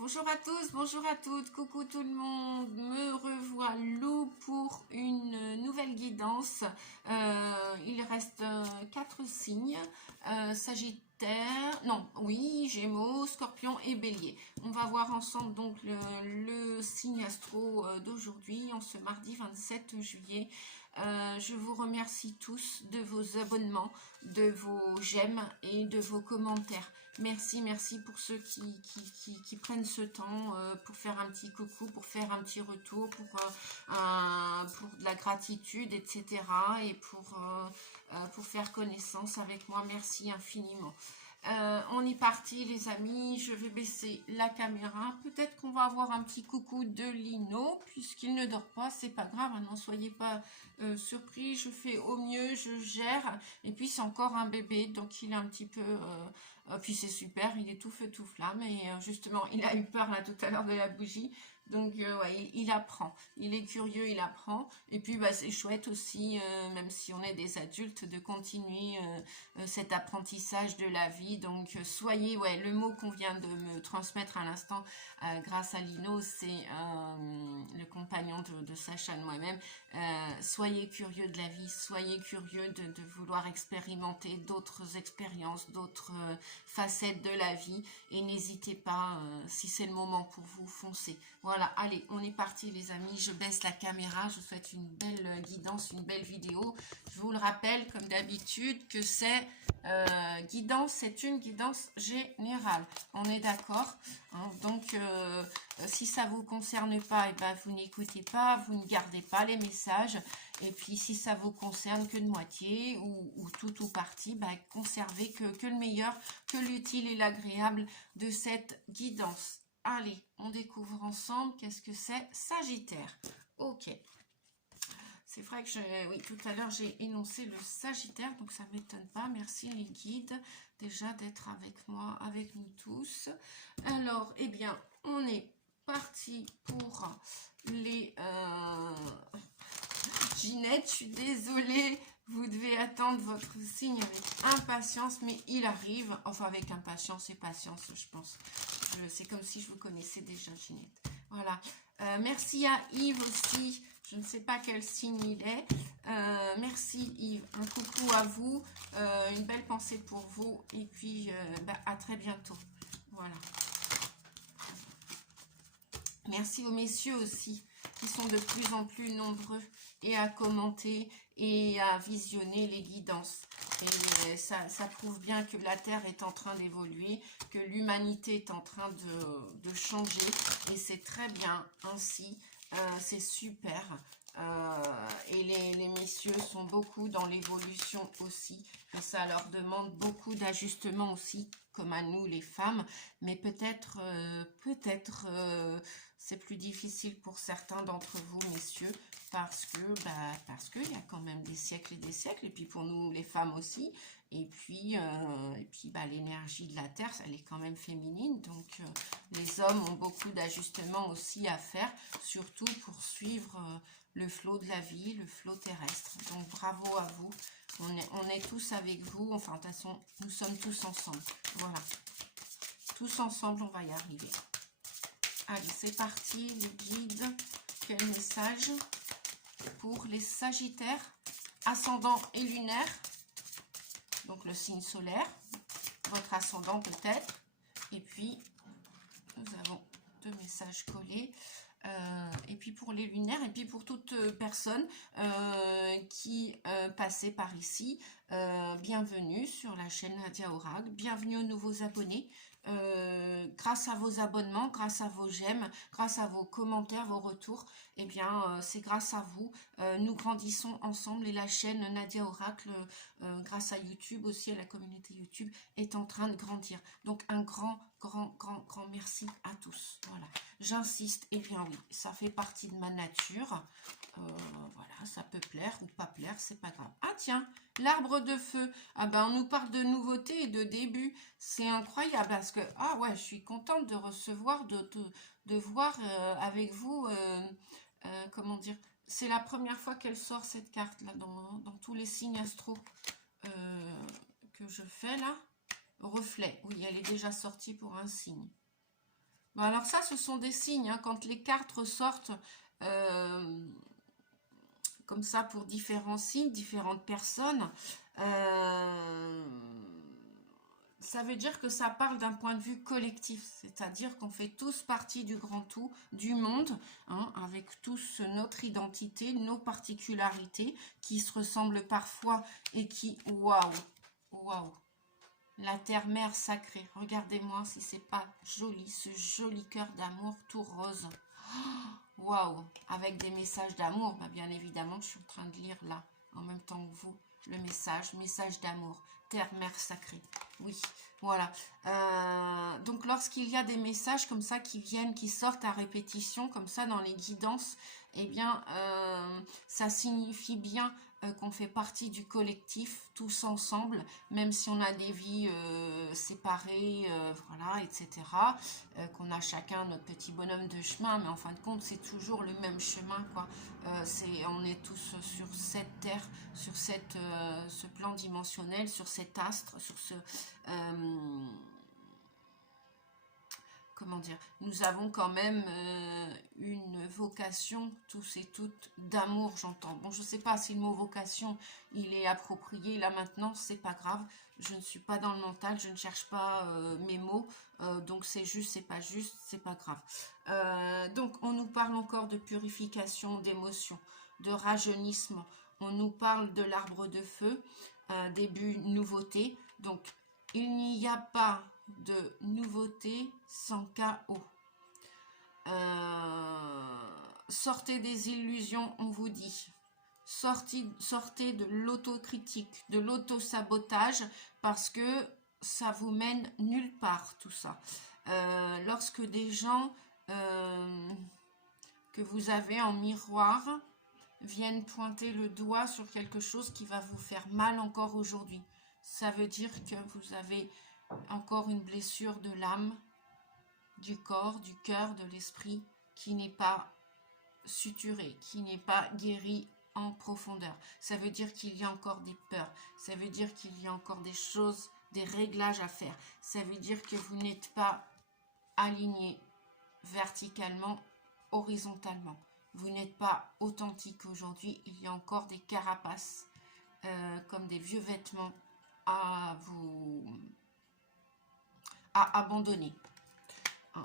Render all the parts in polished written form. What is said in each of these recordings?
Bonjour à tous, bonjour à toutes, coucou tout le monde, me revoilà pour une nouvelle guidance. Il reste 4 signes, Sagittaire, non, oui, Gémeaux, Scorpion et Bélier. On va voir ensemble donc le signe astro d'aujourd'hui, en ce mardi 27 juillet. Je vous remercie tous de vos abonnements, de vos j'aime et de vos commentaires. Merci, merci pour ceux qui prennent ce temps pour faire un petit coucou, pour faire un petit retour, pour de la gratitude, etc. Et pour faire connaissance avec moi. Merci infiniment. On est parti les amis, je vais baisser la caméra, peut-être qu'on va avoir un petit coucou de Lino, puisqu'il ne dort pas, c'est pas grave, n'en soyez pas surpris, je fais au mieux, je gère, et puis c'est encore un bébé, donc il est un petit peu, puis c'est super, il est tout feu tout flamme, et justement il a eu peur là tout à l'heure de la bougie, donc ouais, il apprend, il est curieux, il apprend, et puis bah, c'est chouette aussi, même si on est des adultes, de continuer cet apprentissage de la vie. Donc soyez, ouais, le mot qu'on vient de me transmettre à l'instant grâce à Lino, c'est le compagnon de Sacha, de moi-même. Soyez curieux de la vie, soyez curieux de vouloir expérimenter d'autres expériences, d'autres facettes de la vie, et n'hésitez pas, si c'est le moment pour vous, foncez. Voilà, allez, on est parti les amis, je baisse la caméra, je vous souhaite une belle guidance, une belle vidéo. Je vous le rappelle comme d'habitude que c'est guidance, c'est une guidance générale, on est d'accord, hein, donc si ça vous concerne pas, et ben vous n'écoutez pas, vous ne gardez pas les messages, et puis si ça vous concerne que de moitié ou tout ou partie, ben, conservez que le meilleur, que l'utile et l'agréable de cette guidance. Allez, on découvre ensemble qu'est-ce que c'est Sagittaire. Ok. C'est vrai que oui, tout à l'heure, j'ai énoncé le Sagittaire, donc ça ne m'étonne pas. Merci les guides, déjà d'être avec moi, avec nous tous. Alors, eh bien, on est parti pour les... Ginette, je suis désolée, vous devez attendre votre signe avec impatience, mais il arrive. Enfin, avec impatience et patience, je pense. C'est comme si je vous connaissais déjà, Ginette. Voilà. Merci à Yves aussi. Je ne sais pas quel signe il est. Merci Yves. Un coucou à vous. Une belle pensée pour vous. Et puis, à très bientôt. Voilà. Merci aux messieurs aussi, qui sont de plus en plus nombreux et à commenter et à visionner les guidances. Et ça prouve bien que la Terre est en train d'évoluer, que l'humanité est en train de changer. Et c'est très bien ainsi, c'est super. Et les messieurs sont beaucoup dans l'évolution aussi. Et ça leur demande beaucoup d'ajustements aussi, comme à nous les femmes. Mais peut-être c'est plus difficile pour certains d'entre vous, messieurs, parce qu'il y a quand même des siècles et des siècles, et puis pour nous les femmes aussi, et puis l'énergie de la Terre, elle est quand même féminine, donc les hommes ont beaucoup d'ajustements aussi à faire, surtout pour suivre le flot de la vie, le flot terrestre. Donc bravo à vous, on est tous avec vous, enfin de toute façon, nous sommes tous ensemble, voilà. Tous ensemble, on va y arriver. Allez, c'est parti, les guides. Quel message pour les Sagittaires, ascendant et lunaire, donc le signe solaire, votre ascendant peut-être, et puis nous avons 2 messages collés, et puis pour les lunaires, et puis pour toute personne qui passait par ici, bienvenue sur la chaîne Nadia Oracle, bienvenue aux nouveaux abonnés. Grâce à vos abonnements, grâce à vos j'aime, grâce à vos commentaires, vos retours, eh bien c'est grâce à vous, nous grandissons ensemble, et la chaîne Nadia Oracle, grâce à YouTube aussi, à la communauté YouTube, est en train de grandir. Donc un grand merci à tous. Voilà, j'insiste, et bien oui, ça fait partie de ma nature. Voilà, ça peut plaire ou pas plaire, c'est pas grave. Ah tiens, l'arbre de feu, ah ben on nous parle de nouveautés et de début, c'est incroyable, parce que, ah ouais, je suis contente de recevoir, de voir avec vous, comment dire, c'est la première fois qu'elle sort cette carte là, dans tous les signes astro que je fais là. Reflet, oui, elle est déjà sortie pour un signe. Bon, alors ça, ce sont des signes, hein, quand les cartes ressortent comme ça pour différents signes, différentes personnes. Euh, Ça veut dire que ça parle d'un point de vue collectif, c'est-à-dire qu'on fait tous partie du grand tout, du monde, hein, avec tous notre identité, nos particularités, qui se ressemblent parfois et qui, waouh, waouh, la terre-mère sacrée, regardez-moi si c'est pas joli, ce joli cœur d'amour tout rose, waouh, avec des messages d'amour, bah bien évidemment, je suis en train de lire là, en même temps que vous, le message d'amour, terre-mère sacrée, oui, voilà. Donc lorsqu'il y a des messages comme ça qui viennent, qui sortent à répétition, comme ça dans les guidances, eh bien, ça signifie bien qu'on fait partie du collectif, tous ensemble, même si on a des vies séparées, voilà, etc., qu'on a chacun notre petit bonhomme de chemin, mais en fin de compte, c'est toujours le même chemin, quoi. On est tous sur cette terre, sur ce plan dimensionnel, sur cet astre, sur ce... comment dire, nous avons quand même une vocation, tous et toutes, d'amour, j'entends. Bon, je ne sais pas si le mot vocation, il est approprié là maintenant, c'est pas grave. Je ne suis pas dans le mental, je ne cherche pas mes mots, donc c'est juste, c'est pas grave. Donc, on nous parle encore de purification d'émotions, de rajeunissement. On nous parle de l'arbre de feu, début, nouveauté. Donc, il n'y a pas de nouveauté sans chaos. Sortez des illusions, on vous dit. Sortez de l'autocritique, de l'auto-sabotage, parce que ça vous mène nulle part, tout ça. Lorsque des gens que vous avez en miroir viennent pointer le doigt sur quelque chose qui va vous faire mal encore aujourd'hui, ça veut dire que vous avez encore une blessure de l'âme, du corps, du cœur, de l'esprit, qui n'est pas suturée, qui n'est pas guérie en profondeur. Ça veut dire qu'il y a encore des peurs, ça veut dire qu'il y a encore des choses, des réglages à faire. Ça veut dire que vous n'êtes pas aligné verticalement, horizontalement. Vous n'êtes pas authentique aujourd'hui, il y a encore des carapaces, comme des vieux vêtements à vous... à abandonner.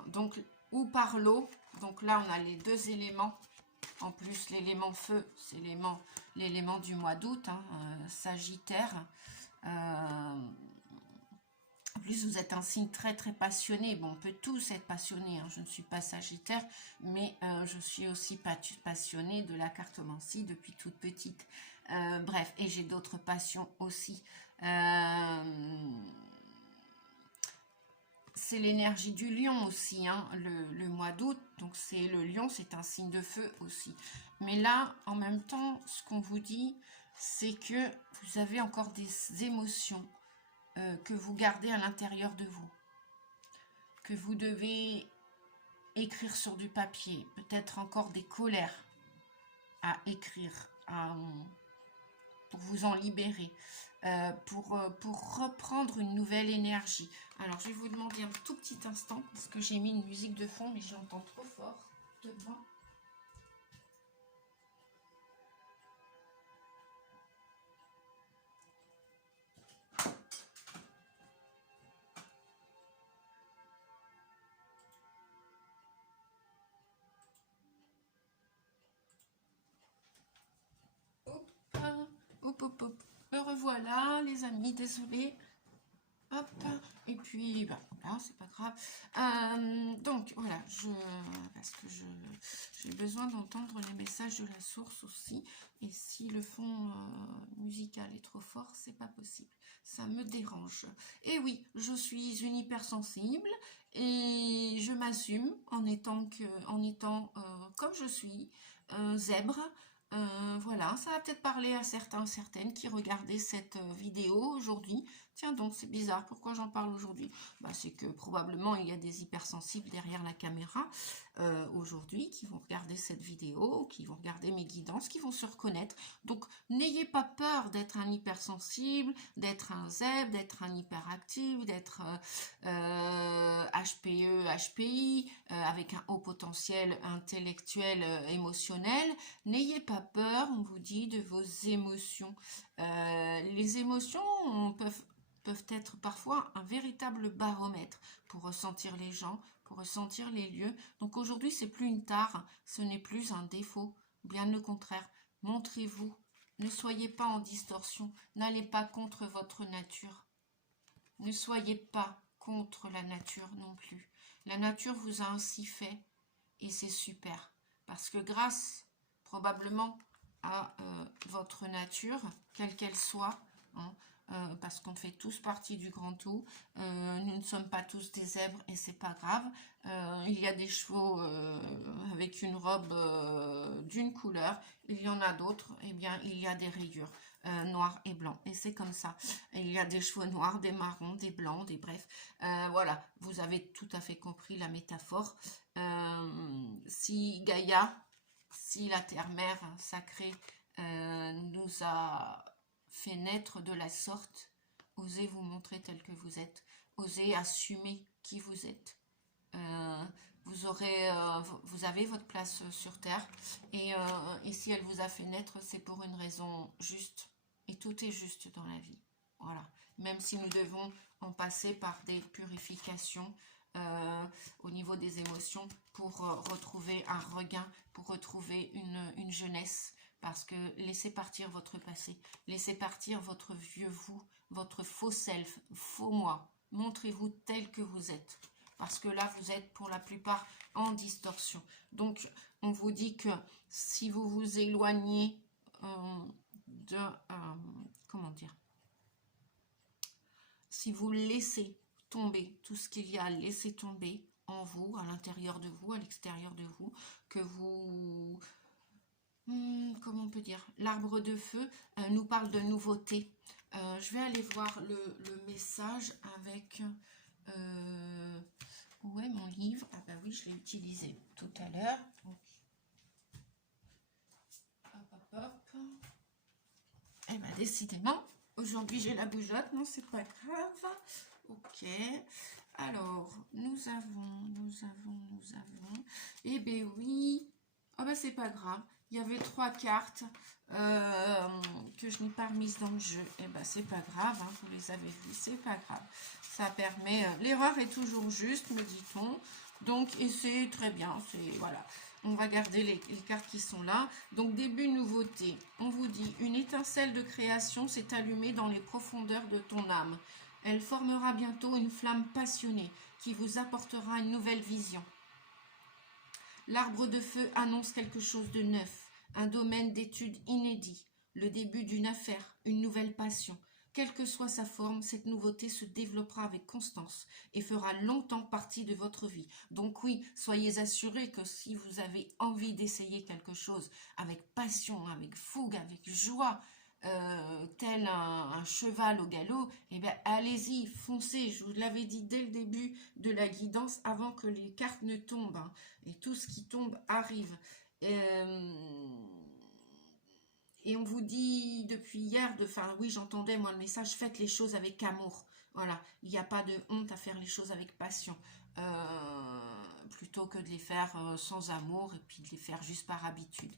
Donc, ou par l'eau. Donc là, on a les deux éléments. En plus, l'élément feu, c'est l'élément du mois d'août, hein, Sagittaire. En plus, vous êtes un signe très très passionné. Bon, on peut tous être passionnés. Hein. Je ne suis pas Sagittaire, mais je suis aussi passionnée de la cartomancie depuis toute petite. Bref, et j'ai d'autres passions aussi. C'est l'énergie du lion aussi, hein, le mois d'août. Donc c'est le lion, c'est un signe de feu aussi. Mais là, en même temps, ce qu'on vous dit, c'est que vous avez encore des émotions que vous gardez à l'intérieur de vous, que vous devez écrire sur du papier, peut-être encore des colères à écrire, pour vous en libérer, pour reprendre une nouvelle énergie. Alors, je vais vous demander un tout petit instant, parce que j'ai mis une musique de fond, mais je l'entends trop fort de moi. Hop, hop, hop. Me revoilà, les amis, désolé. Hop, et puis, bah, voilà, c'est pas grave. Donc, voilà, parce que j'ai besoin d'entendre les messages de la source aussi. Et si le fond musical est trop fort, c'est pas possible. Ça me dérange. Et oui, je suis une hypersensible et je m'assume en étant comme je suis, zèbre. Voilà, ça va peut-être parler à certains, certaines qui regardaient cette vidéo aujourd'hui. Tiens donc, c'est bizarre, pourquoi j'en parle aujourd'hui? Bah, c'est que probablement il y a des hypersensibles derrière la caméra aujourd'hui qui vont regarder cette vidéo, qui vont regarder mes guidances, qui vont se reconnaître. Donc n'ayez pas peur d'être un hypersensible, d'être un zèbre, d'être un hyperactif, d'être HPE, HPI, avec un haut potentiel intellectuel, émotionnel. N'ayez pas peur, on vous dit, de vos émotions. Les émotions peuvent être parfois un véritable baromètre pour ressentir les gens, pour ressentir les lieux. Donc aujourd'hui, c'est plus une tare, ce n'est plus un défaut, bien le contraire. Montrez-vous, ne soyez pas en distorsion, n'allez pas contre votre nature. Ne soyez pas contre la nature non plus. La nature vous a ainsi fait et c'est super. Parce que grâce probablement à votre nature, quelle qu'elle soit, hein, parce qu'on fait tous partie du grand tout, nous ne sommes pas tous des zèbres et c'est pas grave. Il y a des chevaux avec une robe d'une couleur, il y en a d'autres, eh bien il y a des rayures. Noir et blanc, et c'est comme ça. Il y a des chevaux noirs, des marrons, des blancs, des brefs. Voilà, vous avez tout à fait compris la métaphore. Si Gaïa, si la terre-mère sacrée nous a fait naître de la sorte, osez vous montrer tel que vous êtes, osez assumer qui vous êtes. Vous avez votre place sur terre, et si elle vous a fait naître, c'est pour une raison juste. Et tout est juste dans la vie. Voilà. Même si nous devons en passer par des purifications au niveau des émotions pour retrouver un regain, pour retrouver une jeunesse. Parce que laissez partir votre passé, laissez partir votre vieux vous, votre faux self, faux moi. Montrez-vous tel que vous êtes. Parce que là, vous êtes pour la plupart en distorsion. Donc, on vous dit que si vous vous éloignez comment dire, si vous laissez tomber tout ce qu'il y a à laisser tomber en vous, à l'intérieur de vous, à l'extérieur de vous, que vous... comment on peut dire, l'arbre de feu nous parle de nouveauté. Je vais aller voir le message avec... où est mon livre? Ah bah oui, je l'ai utilisé tout à l'heure. Hop, hop, hop. Eh ben décidément, aujourd'hui j'ai la bougeotte, non c'est pas grave. Ok, alors nous avons. Eh ben oui, ah ben c'est pas grave. Il y avait 3 cartes que je n'ai pas remises dans le jeu. Eh ben c'est pas grave, hein, vous les avez vues, c'est pas grave. Ça permet, l'erreur est toujours juste, me dit-on. Donc, et c'est très bien, c'est voilà. On va garder les cartes qui sont là. Donc, début nouveauté. On vous dit, une étincelle de création s'est allumée dans les profondeurs de ton âme. Elle formera bientôt une flamme passionnée qui vous apportera une nouvelle vision. L'arbre de feu annonce quelque chose de neuf, un domaine d'étude inédit, le début d'une affaire, une nouvelle passion. Quelle que soit sa forme, cette nouveauté se développera avec constance et fera longtemps partie de votre vie. Donc oui, soyez assurés que si vous avez envie d'essayer quelque chose avec passion, avec fougue, avec joie, tel un cheval au galop, eh bien allez-y, foncez. Je vous l'avais dit dès le début de la guidance, avant que les cartes ne tombent, hein, et tout ce qui tombe arrive. Et on vous dit depuis hier, oui, j'entendais moi le message, faites les choses avec amour. Voilà, il n'y a pas de honte à faire les choses avec passion. Plutôt que de les faire sans amour et puis de les faire juste par habitude.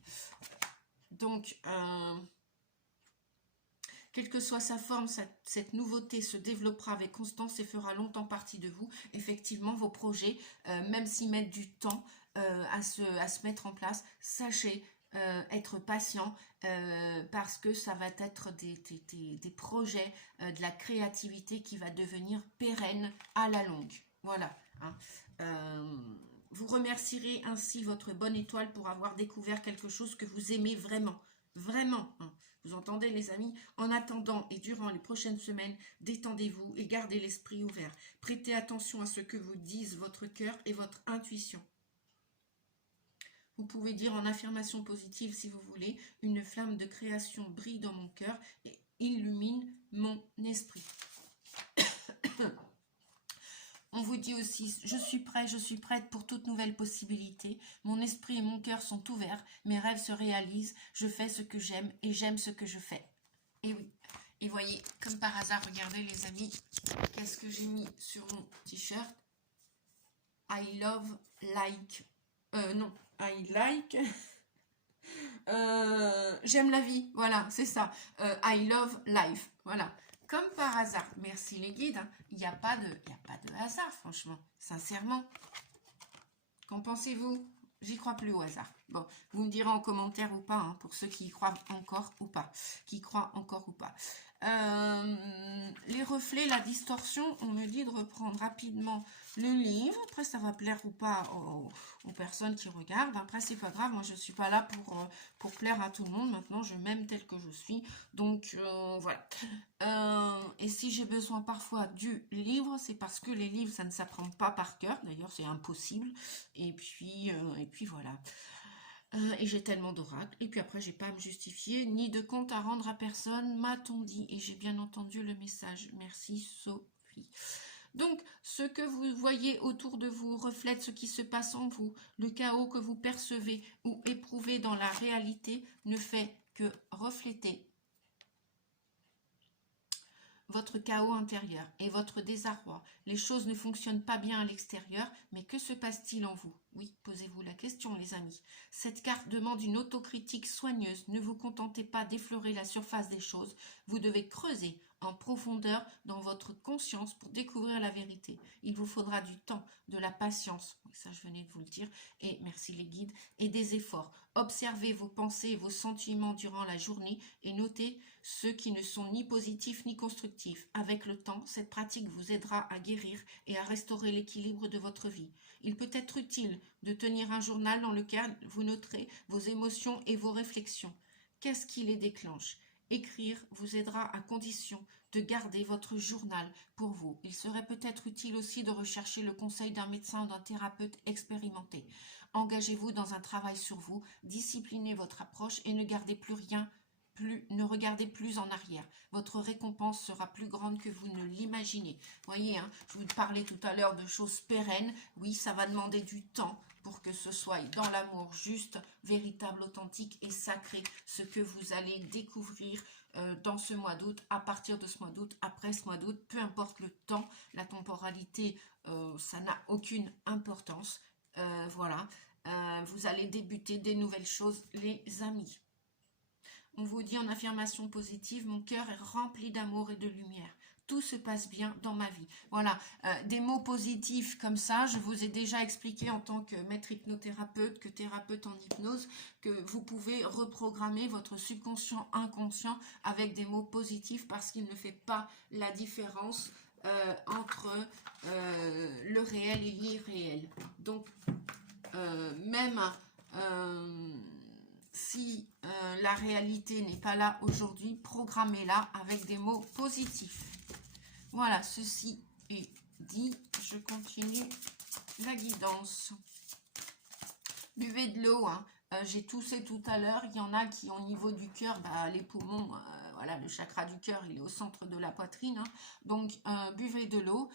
Donc, quelle que soit sa forme, cette nouveauté se développera avec constance et fera longtemps partie de vous. Effectivement, vos projets, même s'ils mettent du temps à se mettre en place, sachez être patient parce que ça va être des projets, de la créativité qui va devenir pérenne à la longue. Voilà. Hein. Vous remercierez ainsi votre bonne étoile pour avoir découvert quelque chose que vous aimez vraiment. Vraiment. Hein. Vous entendez les amis? En attendant et durant les prochaines semaines, détendez-vous et gardez l'esprit ouvert. Prêtez attention à ce que vous disent votre cœur et votre intuition. Vous pouvez dire en affirmation positive si vous voulez, une flamme de création brille dans mon cœur et illumine mon esprit. On vous dit aussi, je suis prêt, je suis prête pour toute nouvelle possibilité. Mon esprit et mon cœur sont ouverts, mes rêves se réalisent, je fais ce que j'aime et j'aime ce que je fais. Et oui, et voyez, comme par hasard, regardez les amis, qu'est-ce que j'ai mis sur mon t-shirt? I love like, non, I like, j'aime la vie, voilà, c'est ça, I love life, voilà. Comme par hasard, merci les guides, hein. Il n'y a pas de hasard, franchement, sincèrement. Qu'en pensez-vous? J'y crois plus au hasard. Bon, vous me direz en commentaire ou pas, hein, pour ceux qui y croient encore ou pas. Les reflets, la distorsion, on me dit de reprendre rapidement le livre. Après, ça va plaire ou pas aux personnes qui regardent. Après, c'est pas grave. Moi, je suis pas là pour plaire à tout le monde. Maintenant, je m'aime tel que je suis. Donc, voilà. Et si j'ai besoin parfois du livre, c'est parce que les livres, ça ne s'apprend pas par cœur. D'ailleurs, c'est impossible. Et puis voilà. Et j'ai tellement d'oracles. Et puis après, j'ai pas à me justifier, ni de compte à rendre à personne, m'a-t-on dit. Et j'ai bien entendu le message. Merci Sophie. Donc, ce que vous voyez autour de vous reflète ce qui se passe en vous. Le chaos que vous percevez ou éprouvez dans la réalité ne fait que refléter votre chaos intérieur et votre désarroi. Les choses ne fonctionnent pas bien à l'extérieur, mais que se passe-t-il en vous? Oui, posez-vous la question, les amis. Cette carte demande une autocritique soigneuse. Ne vous contentez pas d'effleurer la surface des choses. Vous devez creuser en profondeur dans votre conscience pour découvrir la vérité. Il vous faudra du temps, de la patience, ça je venais de vous le dire, et merci les guides, et des efforts. Observez vos pensées et vos sentiments durant la journée et notez ceux qui ne sont ni positifs ni constructifs. Avec le temps, cette pratique vous aidera à guérir et à restaurer l'équilibre de votre vie. Il peut être utile de tenir un journal dans lequel vous noterez vos émotions et vos réflexions. Qu'est-ce qui les déclenche? Écrire vous aidera à condition de garder votre journal pour vous. Il serait peut-être utile aussi de rechercher le conseil d'un médecin ou d'un thérapeute expérimenté. Engagez-vous dans un travail sur vous, disciplinez votre approche et ne gardez plus rien, ne regardez plus en arrière. Votre récompense sera plus grande que vous ne l'imaginez. Voyez, hein, je vous parlais tout à l'heure de choses pérennes. Oui, ça va demander du temps pour que ce soit dans l'amour juste, véritable, authentique et sacré, ce que vous allez découvrir dans ce mois d'août, à partir de ce mois d'août, après ce mois d'août, peu importe le temps, la temporalité, ça n'a aucune importance. Voilà, vous allez débuter des nouvelles choses, les amis. On vous dit en affirmation positive, mon cœur est rempli d'amour et de lumière. Tout se passe bien dans ma vie. Voilà, des mots positifs comme ça, je vous ai déjà expliqué en tant que maître hypnothérapeute, que thérapeute en hypnose, que vous pouvez reprogrammer votre subconscient inconscient avec des mots positifs parce qu'il ne fait pas la différence entre le réel et l'irréel. Donc, même si la réalité n'est pas là aujourd'hui, programmez-la avec des mots positifs. Voilà, ceci est dit. Je continue la guidance. Buvez de l'eau, hein. J'ai toussé tout à l'heure. Il y en a qui, au niveau du cœur, les poumons, voilà, le chakra du cœur, il est au centre de la poitrine. Hein. Donc, buvez de l'eau,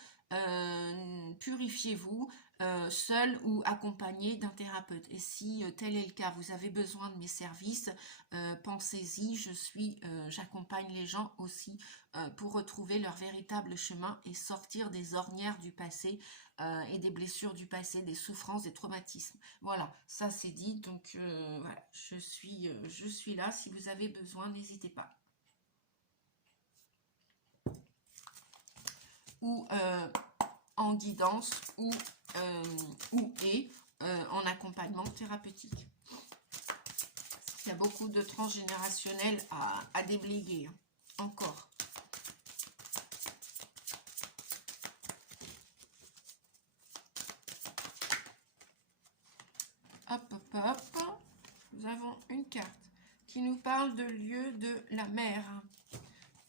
purifiez-vous, seul ou accompagné d'un thérapeute. Et si tel est le cas, vous avez besoin de mes services, pensez-y. J'accompagne les gens aussi pour retrouver leur véritable chemin et sortir des ornières du passé et des blessures du passé, des souffrances, des traumatismes. Voilà, ça c'est dit. Donc voilà, je suis là. Si vous avez besoin, n'hésitez pas. Ou en guidance ou en accompagnement thérapeutique. Il y a beaucoup de transgénérationnels à déblayer, hein, encore. Hop, hop, hop. Nous avons une carte qui nous parle de lieu de la mer.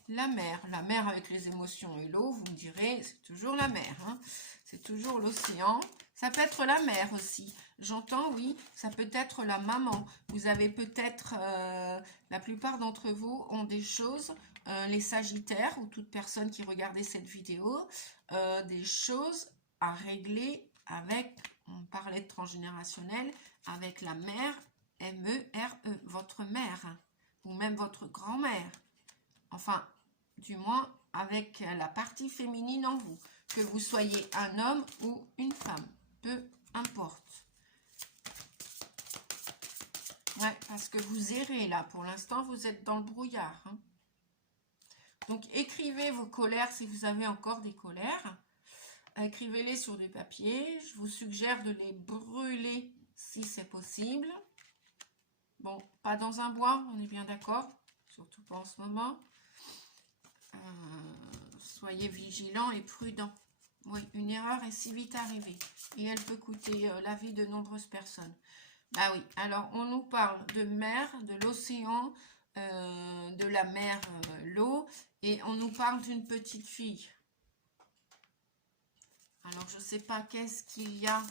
La mer avec les émotions et l'eau, vous me direz, c'est toujours la mer, hein, c'est toujours l'océan. Ça peut être la mère aussi. J'entends, oui, ça peut être la maman. Vous avez peut-être, la plupart d'entre vous ont des choses, les Sagittaires ou toute personne qui regardait cette vidéo, des choses à régler avec, on parlait de transgénérationnel, avec la mère, M-E-R-E, votre mère, ou même votre grand-mère. Enfin, du moins, avec la partie féminine en vous. Que vous soyez un homme ou une femme, peu importe. Ouais, parce que vous errez là. Pour l'instant, vous êtes dans le brouillard. Hein. Donc, écrivez vos colères si vous avez encore des colères. Écrivez-les sur du papier. Je vous suggère de les brûler si c'est possible. Bon, pas dans un bois, on est bien d'accord. Surtout pas en ce moment. Soyez vigilants et prudents. Oui, une erreur est si vite arrivée. Et elle peut coûter la vie de nombreuses personnes. Ah oui, alors on nous parle de mer, de l'océan, de la mer, l'eau. Et on nous parle d'une petite fille. Alors je ne sais pas qu'est-ce qu'il y a.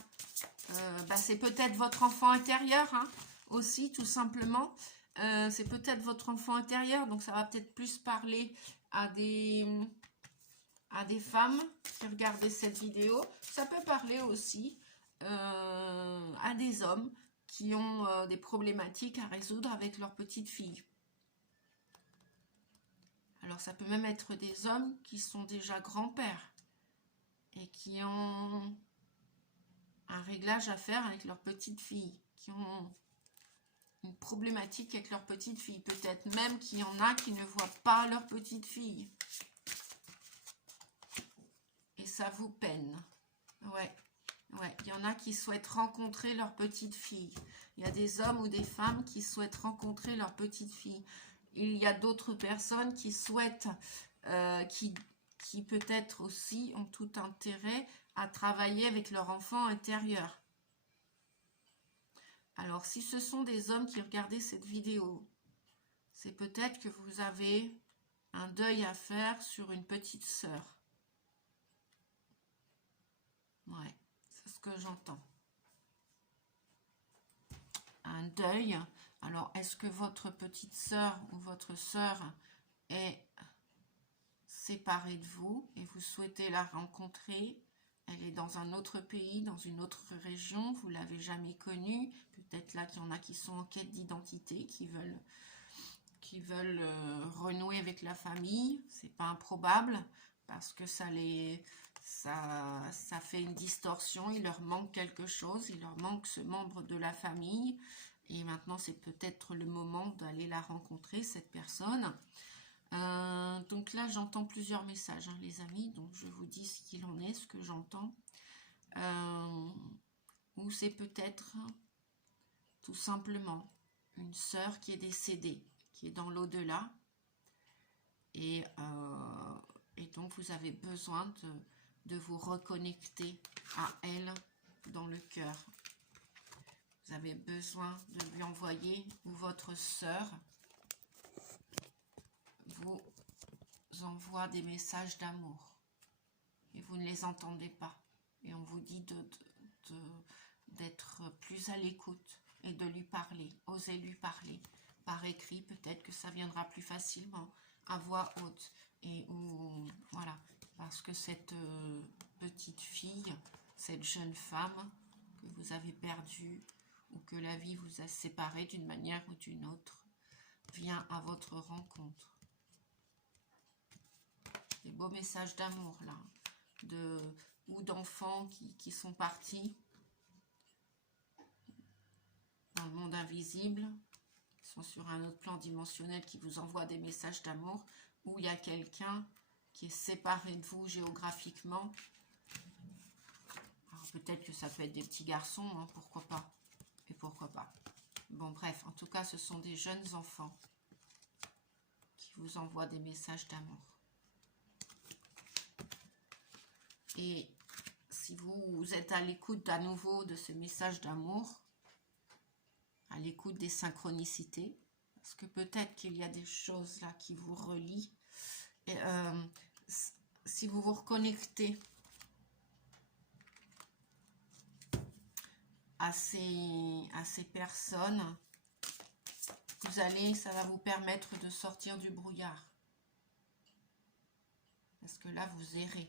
C'est peut-être votre enfant intérieur, hein, aussi, tout simplement. C'est peut-être votre enfant intérieur. Donc ça va peut-être plus parler à des femmes qui regardaient cette vidéo. Ça peut parler aussi à des hommes qui ont des problématiques à résoudre avec leur petite fille. Alors ça peut même être des hommes qui sont déjà grands-pères et qui ont un réglage à faire avec leur petite fille, qui ont une problématique avec leur petite fille. Peut-être même qu'il y en a qui ne voient pas leur petite fille. Et ça vous peine. Ouais, il y en a qui souhaitent rencontrer leur petite fille. Il y a des hommes ou des femmes qui souhaitent rencontrer leur petite fille. Il y a d'autres personnes qui souhaitent, qui peut-être aussi ont tout intérêt à travailler avec leur enfant intérieur. Alors, si ce sont des hommes qui regardaient cette vidéo, c'est peut-être que vous avez un deuil à faire sur une petite sœur. Ouais, c'est ce que j'entends. Un deuil. Alors, est-ce que votre petite sœur ou votre sœur est séparée de vous et vous souhaitez la rencontrer? Elle est dans un autre pays, dans une autre région, vous ne l'avez jamais connue. Peut-être là qu'il y en a qui sont en quête d'identité, qui veulent renouer avec la famille. C'est pas improbable parce que ça fait une distorsion, il leur manque quelque chose, il leur manque ce membre de la famille. Et maintenant, c'est peut-être le moment d'aller la rencontrer, cette personne. Donc là, j'entends plusieurs messages, hein, les amis. Donc, je vous dis ce qu'il en est, ce que j'entends. Ou c'est peut-être tout simplement une sœur qui est décédée, qui est dans l'au-delà. Et donc, vous avez besoin de vous reconnecter à elle dans le cœur. Vous avez besoin de lui envoyer, ou votre sœur vous envoie des messages d'amour. Et vous ne les entendez pas. Et on vous dit d'être plus à l'écoute et de lui parler. Osez lui parler. Par écrit, peut-être que ça viendra plus facilement, à voix haute. Et voilà. Parce que cette petite fille, cette jeune femme que vous avez perdue, ou que la vie vous a séparé d'une manière ou d'une autre, vient à votre rencontre. Des beaux messages d'amour là, ou d'enfants qui sont partis dans le monde invisible, qui sont sur un autre plan dimensionnel, qui vous envoie des messages d'amour, ou il y a quelqu'un qui est séparé de vous géographiquement. Alors peut-être que ça peut être des petits garçons, hein, pourquoi pas. Et pourquoi pas. Bon, bref, en tout cas, ce sont des jeunes enfants qui vous envoient des messages d'amour. Et si vous êtes à l'écoute à nouveau de ce message d'amour, à l'écoute des synchronicités, parce que peut-être qu'il y a des choses là qui vous relient, et, si vous vous reconnectez à ces personnes, ça va vous permettre de sortir du brouillard. Parce que là, vous errez.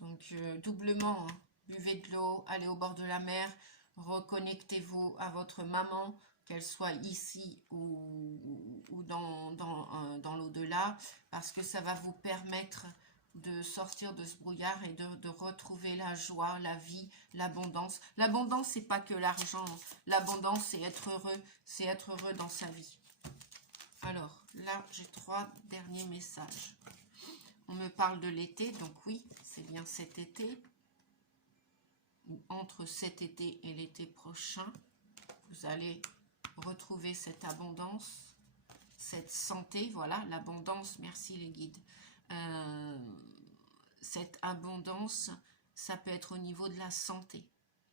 Donc, doublement, hein. Buvez de l'eau, allez au bord de la mer, reconnectez-vous à votre maman, qu'elle soit ici ou dans l'au-delà, parce que ça va vous permettre de sortir de ce brouillard et de retrouver la joie, la vie, l'abondance. L'abondance, c'est pas que l'argent. L'abondance, c'est être heureux dans sa vie. Alors, là, j'ai 3 derniers messages. On me parle de l'été, donc oui, c'est bien cet été. Ou entre cet été et l'été prochain, vous allez retrouver cette abondance, cette santé, voilà, l'abondance, merci les guides. Cette abondance, ça peut être au niveau de la santé.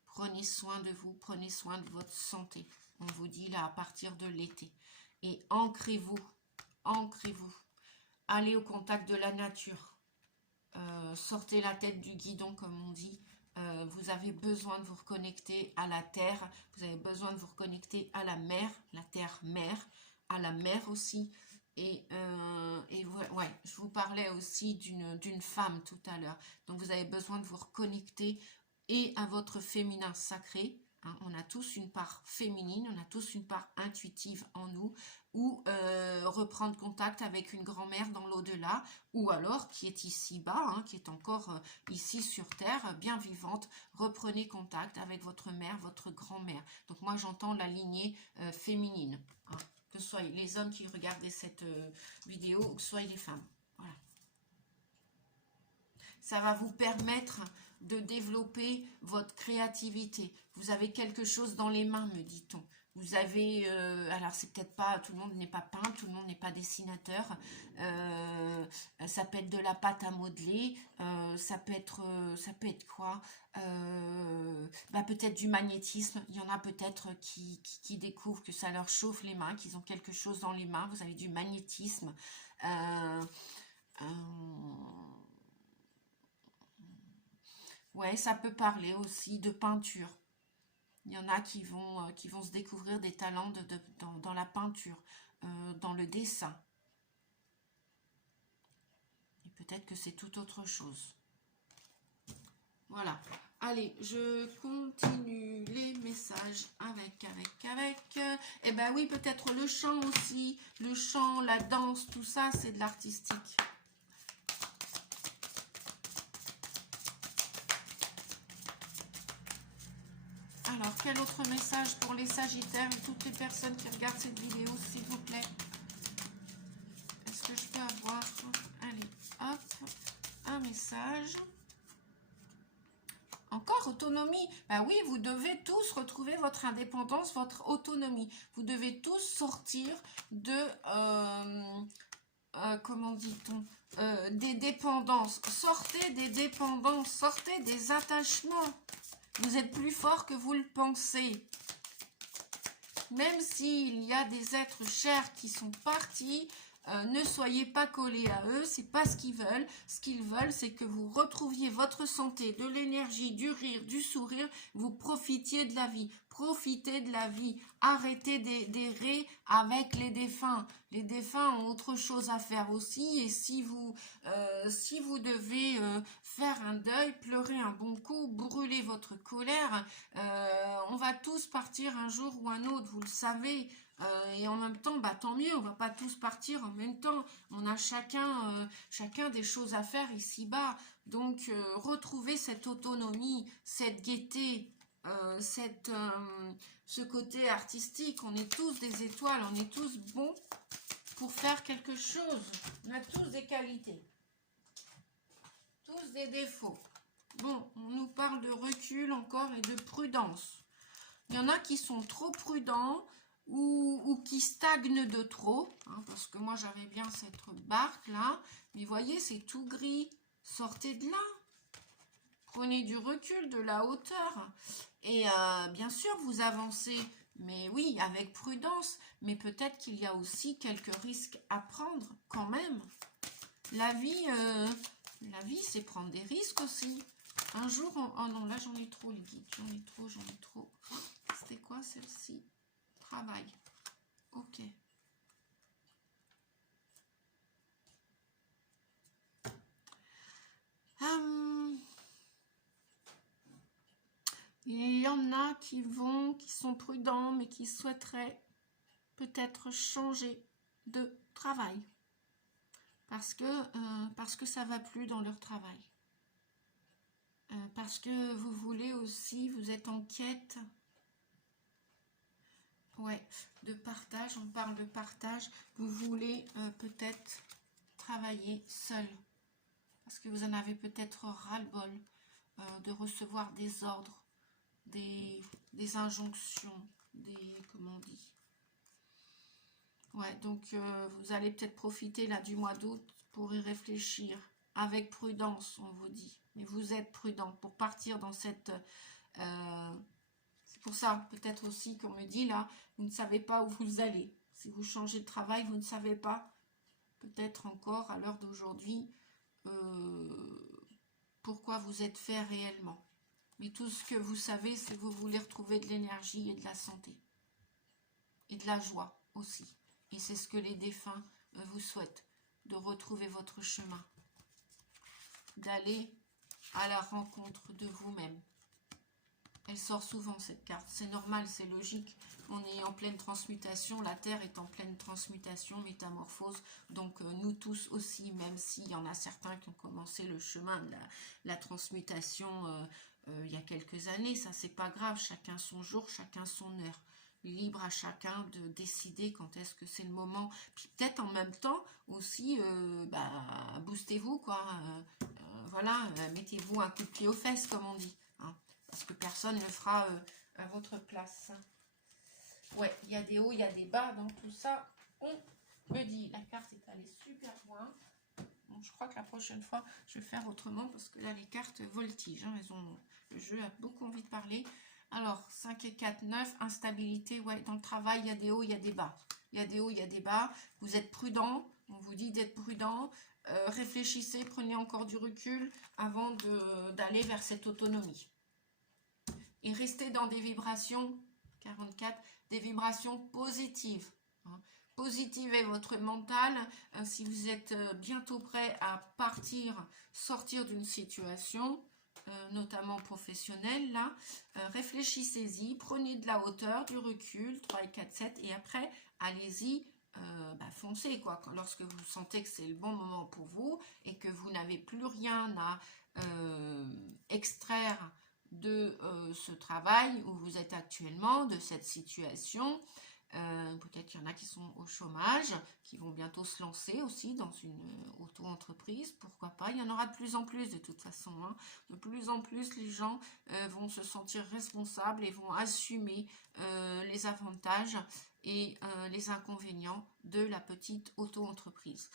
Prenez soin de vous, prenez soin de votre santé. On vous dit là à partir de l'été. Et ancrez-vous, ancrez-vous. Allez au contact de la nature. Sortez la tête du guidon, comme on dit. Vous avez besoin de vous reconnecter à la terre. Vous avez besoin de vous reconnecter à la mer, la terre-mère, à la mer aussi. Et ouais, je vous parlais aussi d'une femme tout à l'heure. Donc, vous avez besoin de vous reconnecter et à votre féminin sacré. Hein, on a tous une part féminine, on a tous une part intuitive en nous, ou reprendre contact avec une grand-mère dans l'au-delà, ou alors qui est ici-bas, hein, qui est encore ici sur Terre, bien vivante. Reprenez contact avec votre mère, votre grand-mère. Donc moi j'entends la lignée féminine, hein, que ce soit les hommes qui regardaient cette vidéo, ou que ce soit les femmes. Voilà. Ça va vous permettre de développer votre créativité. Vous avez quelque chose dans les mains, me dit-on. Vous avez, alors c'est peut-être pas, tout le monde n'est pas peintre, tout le monde n'est pas dessinateur. Ça peut être de la pâte à modeler, ça peut être quoi, peut-être du magnétisme. Il y en a peut-être qui découvrent que ça leur chauffe les mains, qu'ils ont quelque chose dans les mains. Vous avez du magnétisme. Ouais, ça peut parler aussi de peinture. Il y en a qui vont se découvrir des talents dans la peinture, dans le dessin. Et peut-être que c'est tout autre chose. Voilà. Allez, je continue les messages avec. Eh ben oui, peut-être le chant aussi. Le chant, la danse, tout ça, c'est de l'artistique. Alors, quel autre message pour les Sagittaires et toutes les personnes qui regardent cette vidéo, s'il vous plaît? Est-ce que je peux avoir... Allez, hop, un message. Encore autonomie. Ben oui, vous devez tous retrouver votre indépendance, votre autonomie. Vous devez tous sortir de... comment dit-on, des dépendances. Sortez des dépendances, sortez des attachements. Vous êtes plus fort que vous le pensez. Même s'il y a des êtres chers qui sont partis, ne soyez pas collés à eux, c'est pas ce qu'ils veulent. Ce qu'ils veulent, c'est que vous retrouviez votre santé, de l'énergie, du rire, du sourire, vous profitiez de la vie. Profitez de la vie. Arrêtez d'errer avec les défunts. Les défunts ont autre chose à faire aussi. Et si vous devez faire un deuil, pleurer un bon coup, brûler votre colère, on va tous partir un jour ou un autre, vous le savez. Et en même temps, tant mieux, on va pas tous partir en même temps. On a chacun des choses à faire ici-bas. Donc, retrouvez cette autonomie, cette gaieté, ce côté artistique. On est tous des étoiles, on est tous bons pour faire quelque chose. On a tous des qualités, tous des défauts. Bon, on nous parle de recul encore et de prudence. Il y en a qui sont trop prudents ou qui stagnent de trop, hein, parce que moi j'avais bien cette barque là, mais voyez, c'est tout gris. Sortez de là. Prenez du recul, de la hauteur. Et bien sûr, vous avancez, mais oui, avec prudence. Mais peut-être qu'il y a aussi quelques risques à prendre quand même. La vie, c'est prendre des risques aussi. Un jour, oh non, là j'en ai trop les guides, j'en ai trop. C'était quoi celle-ci? Travail. Ok. Il y en a qui sont prudents, mais qui souhaiteraient peut-être changer de travail parce que ça va plus dans leur travail. Parce que vous voulez aussi, vous êtes en quête, ouais, de partage, on parle de partage, vous voulez peut-être travailler seul, parce que vous en avez peut-être ras-le-bol de recevoir des ordres, des injonctions, comment on dit. Ouais, donc vous allez peut-être profiter là du mois d'août pour y réfléchir avec prudence, on vous dit. Mais vous êtes prudent pour partir dans cette... c'est pour ça, peut-être aussi qu'on me dit là, vous ne savez pas où vous allez. Si vous changez de travail, vous ne savez pas, peut-être encore à l'heure d'aujourd'hui, pourquoi vous êtes fait réellement. Mais tout ce que vous savez, c'est que vous voulez retrouver de l'énergie et de la santé. Et de la joie aussi. Et c'est ce que les défunts vous souhaitent, de retrouver votre chemin, d'aller à la rencontre de vous-même. Elle sort souvent cette carte, c'est normal, c'est logique. On est en pleine transmutation, la Terre est en pleine transmutation, métamorphose. Donc nous tous aussi, même s'il y en a certains qui ont commencé le chemin de la transmutation il y a quelques années, ça c'est pas grave, chacun son jour, chacun son heure. Libre à chacun de décider quand est-ce que c'est le moment. Puis peut-être en même temps aussi, boostez-vous, quoi. Voilà, mettez-vous un coup de pied aux fesses, comme on dit. Hein, parce que personne ne le fera à votre place. Ouais, il y a des hauts, il y a des bas dans tout ça. On me dit, la carte est allée super loin. Bon, je crois que la prochaine fois, je vais faire autrement parce que là, les cartes voltigent. Hein, le jeu a beaucoup envie de parler. Alors, 5 et 4, 9, instabilité, ouais, dans le travail, il y a des hauts, il y a des bas. Il y a des hauts, il y a des bas. Vous êtes prudent, on vous dit d'être prudent. Réfléchissez, prenez encore du recul avant d'aller vers cette autonomie. Et restez dans des vibrations, 44, des vibrations positives. Hein. Positivez votre mental. Si vous êtes bientôt prêt à partir, sortir d'une situation, notamment professionnelle, là, réfléchissez-y, prenez de la hauteur, du recul, 3 et 4, 7, et après, allez-y, foncez, quoi. Lorsque vous sentez que c'est le bon moment pour vous et que vous n'avez plus rien à extraire de ce travail où vous êtes actuellement, de cette situation. Peut-être qu'il y en a qui sont au chômage, qui vont bientôt se lancer aussi dans une auto-entreprise, pourquoi pas. Il y en aura de plus en plus de toute façon. Hein. De plus en plus, les gens vont se sentir responsables et vont assumer les avantages et les inconvénients de la petite auto-entreprise.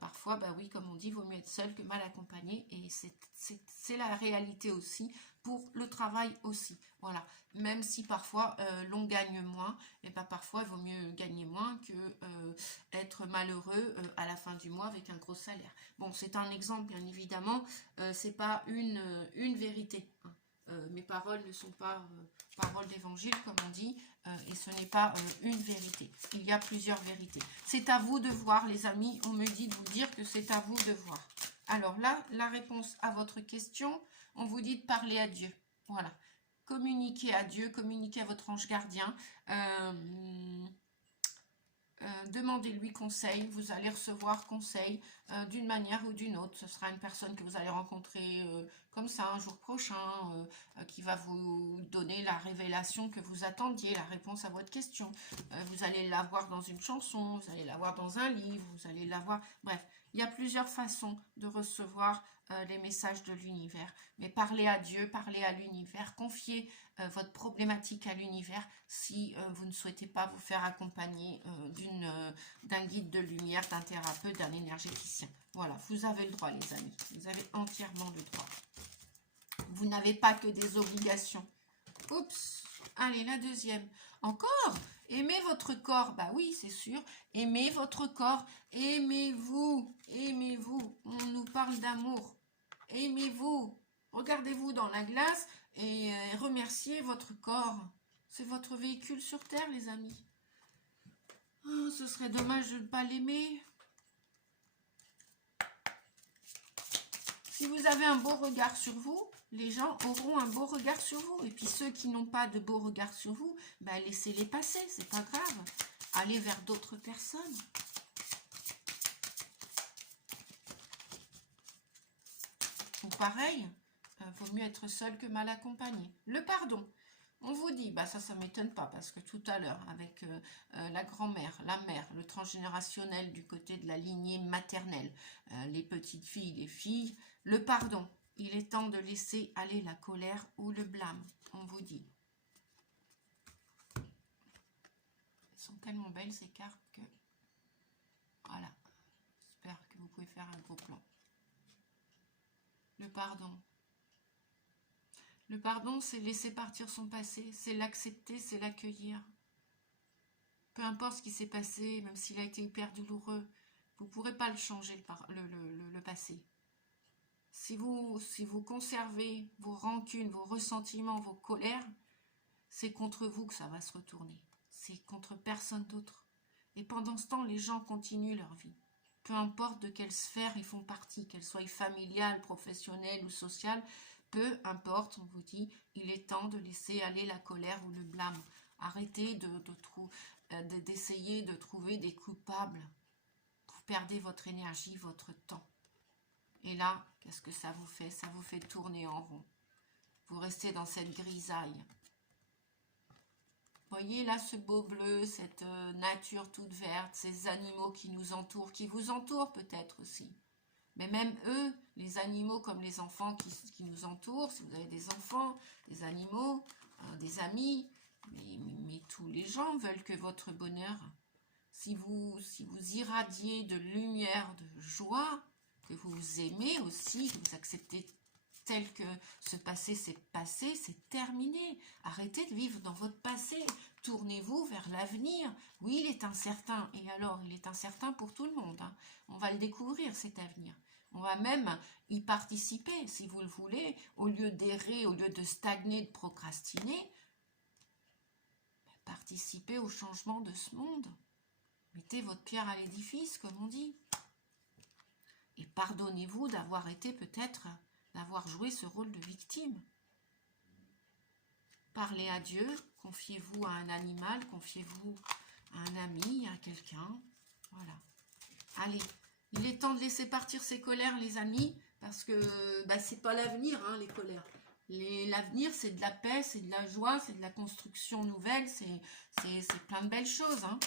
Parfois, bah oui, comme on dit, vaut mieux être seul que mal accompagné, et c'est la réalité aussi pour le travail aussi. Voilà, même si parfois l'on gagne moins, et ben parfois il vaut mieux gagner moins que être malheureux à la fin du mois avec un gros salaire. Bon, c'est un exemple, bien évidemment, c'est pas une vérité. Hein. Mes paroles ne sont pas paroles d'évangile, comme on dit, et ce n'est pas une vérité. Il y a plusieurs vérités. C'est à vous de voir, les amis. On me dit de vous dire que c'est à vous de voir. Alors là, la réponse à votre question, on vous dit de parler à Dieu. Voilà. Communiquez à Dieu, communiquez à votre ange gardien. Demandez-lui conseil, vous allez recevoir conseil d'une manière ou d'une autre. Ce sera une personne que vous allez rencontrer comme ça un jour prochain, qui va vous donner la révélation que vous attendiez, la réponse à votre question. Vous allez l'avoir dans une chanson, vous allez l'avoir dans un livre, vous allez l'avoir... Bref, il y a plusieurs façons de recevoir les messages de l'univers. Mais parlez à Dieu, parlez à l'univers, confiez votre problématique à l'univers si vous ne souhaitez pas vous faire accompagner d'un guide de lumière, d'un thérapeute, d'un énergéticien. Voilà, vous avez le droit, les amis. Vous avez entièrement le droit. Vous n'avez pas que des obligations. Oups, allez, la deuxième. Encore, aimez votre corps. Bah oui, c'est sûr. Aimez votre corps. Aimez-vous. Aimez-vous. On nous parle d'amour. Aimez-vous. Regardez-vous dans la glace et remerciez votre corps. C'est votre véhicule sur Terre, les amis. Oh, ce serait dommage de ne pas l'aimer. Si vous avez un beau regard sur vous, les gens auront un beau regard sur vous. Et puis ceux qui n'ont pas de beau regard sur vous, ben laissez-les passer, c'est pas grave. Allez vers d'autres personnes. Ou pareil, vaut mieux être seul que mal accompagné. Le pardon. On vous dit, bah ça m'étonne pas, parce que tout à l'heure, avec la grand-mère, la mère, le transgénérationnel du côté de la lignée maternelle, les petites filles, les filles, le pardon. Il est temps de laisser aller la colère ou le blâme, on vous dit. Elles sont tellement belles ces cartes que... Voilà. J'espère que vous pouvez faire un gros plan. Le pardon. Le pardon, c'est laisser partir son passé, c'est l'accepter, c'est l'accueillir. Peu importe ce qui s'est passé, même s'il a été hyper douloureux, vous ne pourrez pas le changer, le passé. Si vous conservez vos rancunes, vos ressentiments, vos colères, c'est contre vous que ça va se retourner. C'est contre personne d'autre. Et pendant ce temps, les gens continuent leur vie. Peu importe de quelle sphère ils font partie, qu'elle soit familiale, professionnelle ou sociale, peu importe, on vous dit, il est temps de laisser aller la colère ou le blâme. Arrêtez d'essayer de trouver des coupables. Vous perdez votre énergie, votre temps. Et là, qu'est-ce que ça vous fait? Ça vous fait tourner en rond. Vous restez dans cette grisaille. Voyez là ce beau bleu, cette nature toute verte, ces animaux qui nous entourent, qui vous entourent peut-être aussi. Mais même eux, les animaux comme les enfants qui nous entourent, si vous avez des enfants, des animaux, des amis, mais tous les gens veulent que votre bonheur, si vous irradiez de lumière, de joie, que vous vous aimez aussi, que vous acceptez tel que ce passé s'est passé, c'est terminé. Arrêtez de vivre dans votre passé. Tournez-vous vers l'avenir. Oui, il est incertain. Et alors, il est incertain pour tout le monde. Hein. On va le découvrir, cet avenir. On va même y participer, si vous le voulez. Au lieu d'errer, au lieu de stagner, de procrastiner, participez au changement de ce monde. Mettez votre pierre à l'édifice, comme on dit. Et pardonnez-vous d'avoir été peut-être... d'avoir joué ce rôle de victime. Parlez à Dieu, confiez-vous à un animal, confiez-vous à un ami, à quelqu'un. Voilà. Allez, il est temps de laisser partir ces colères, les amis, parce que c'est pas l'avenir, hein, les colères. L'avenir, c'est de la paix, c'est de la joie, c'est de la construction nouvelle, c'est plein de belles choses, hein.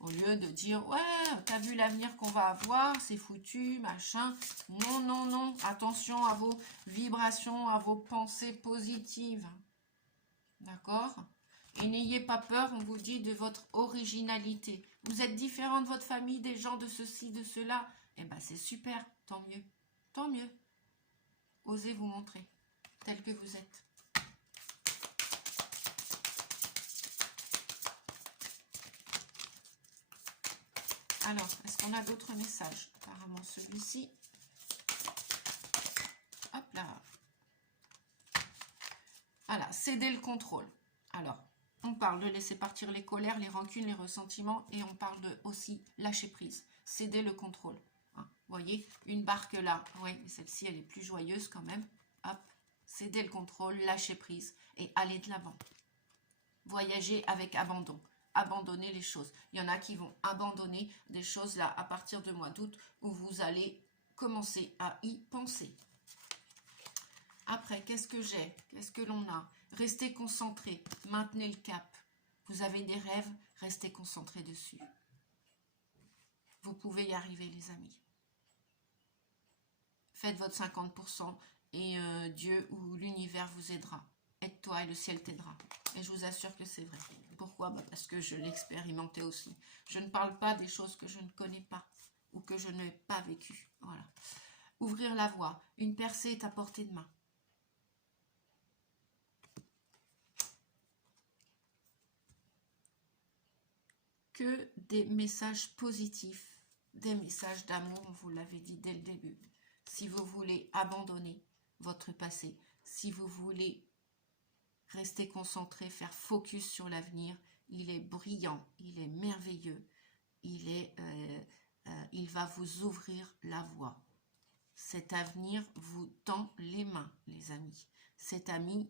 Au lieu de dire, ouais, t'as vu l'avenir qu'on va avoir, c'est foutu, machin. Non, non, non. Attention à vos vibrations, à vos pensées positives. D'accord? Et n'ayez pas peur, on vous dit, de votre originalité. Vous êtes différent de votre famille, des gens, de ceci, de cela. Eh ben, c'est super. Tant mieux. Tant mieux. Osez vous montrer tel que vous êtes. Alors, est-ce qu'on a d'autres messages? Apparemment, celui-ci. Hop là. Voilà, céder le contrôle. Alors, on parle de laisser partir les colères, les rancunes, les ressentiments, et on parle de aussi lâcher prise. Céder le contrôle. Hein, vous voyez, une barque là. Oui, celle-ci, elle est plus joyeuse quand même. Hop, céder le contrôle, lâcher prise, et aller de l'avant. Voyager avec abandon. Abandonner les choses. Il y en a qui vont abandonner des choses là à partir du mois d'août où vous allez commencer à y penser. Après, qu'est-ce que j'ai? Qu'est-ce que l'on a? Restez concentré, maintenez le cap. Vous avez des rêves, restez concentré dessus. Vous pouvez y arriver, les amis. Faites votre 50% et Dieu ou l'univers vous aidera. Aide-toi et le ciel t'aidera. Et je vous assure que c'est vrai. Pourquoi? Parce que je l'ai expérimenté aussi. Je ne parle pas des choses que je ne connais pas ou que je n'ai pas vécues. Voilà. Ouvrir la voie. Une percée est à portée de main. Que des messages positifs, des messages d'amour, on vous l'avait dit dès le début. si vous voulez abandonner votre passé, si vous voulez rester concentré, faire focus sur l'avenir, il est brillant, il est merveilleux, il va vous ouvrir la voie. Cet avenir vous tend les mains, les amis. Cet avenir,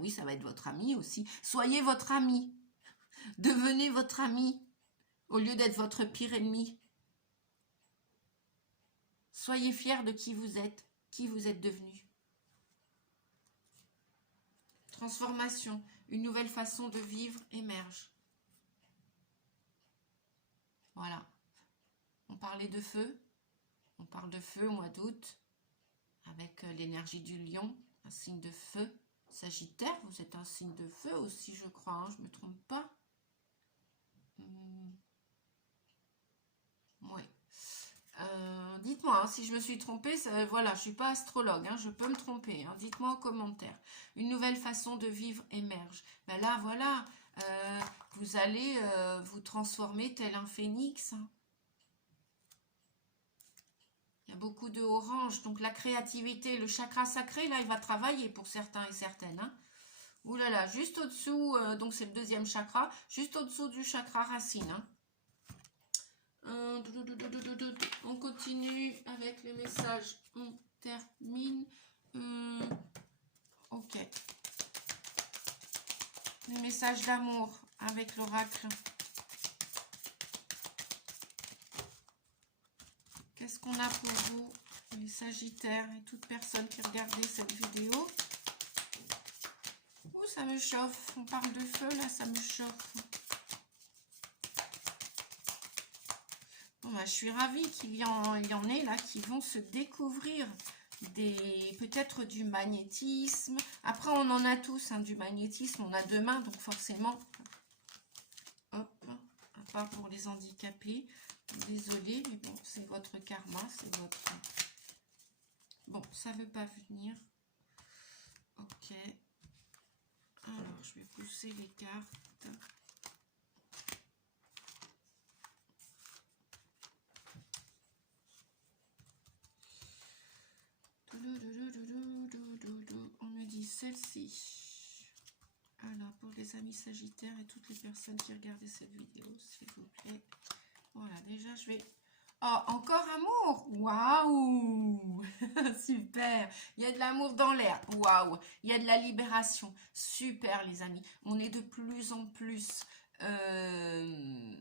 oui, ça va être votre ami aussi. Soyez votre ami. Devenez votre ami au lieu d'être votre pire ennemi. Soyez fiers de qui vous êtes devenu. Transformation, une nouvelle façon de vivre émerge. Voilà. On parlait de feu. On parle de feu au mois d'août, avec l'énergie du lion, un signe de feu. Sagittaire, vous êtes un signe de feu aussi, je crois, hein, je ne me trompe pas. Oui. Dites-moi hein, si je me suis trompée, voilà, je ne suis pas astrologue, hein, je peux me tromper. Hein, dites-moi en commentaire. Une nouvelle façon de vivre émerge. Ben là, voilà, vous allez vous transformer tel un phénix. Hein. Il y a beaucoup de orange, donc la créativité, le chakra sacré, là, il va travailler pour certains et certaines. Hein. Ouh là là, juste au-dessous, donc c'est le deuxième chakra, juste au-dessous du chakra racine. Hein. On continue avec les messages. On termine. Ok. Les messages d'amour avec l'oracle. Qu'est-ce qu'on a pour vous, les Sagittaires et toute personne qui regardait cette vidéo? Ouh, ça me chauffe. On parle de feu, là, ça me chauffe. Bon, bah, je suis ravie qu'il y en ait, là, qui vont se découvrir peut-être du magnétisme. Après, on en a tous, hein, du magnétisme. On a deux mains, donc forcément... Hop, à part pour les handicapés. Désolée, mais bon, c'est votre karma, c'est votre... Bon, ça veut pas venir. Ok. Alors, je vais pousser les cartes. On me dit celle-ci. Alors, pour les amis Sagittaires et toutes les personnes qui regardaient cette vidéo, s'il vous plaît. Voilà, déjà, je vais... Oh, encore amour! Waouh! Super! Il y a de l'amour dans l'air. Waouh! Il y a de la libération. Super, les amis. On est de plus en plus... je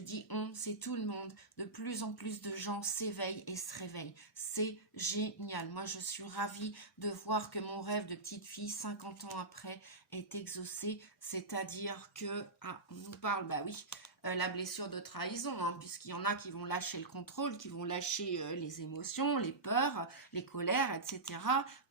dis on, c'est tout le monde. De plus en plus de gens s'éveillent et se réveillent. C'est génial. Moi, je suis ravie de voir que mon rêve de petite fille, 50 ans après, est exaucé. C'est-à-dire que... Ah, on nous parle, bah oui... la blessure de trahison, hein, puisqu'il y en a qui vont lâcher le contrôle, qui vont lâcher les émotions, les peurs, les colères, etc.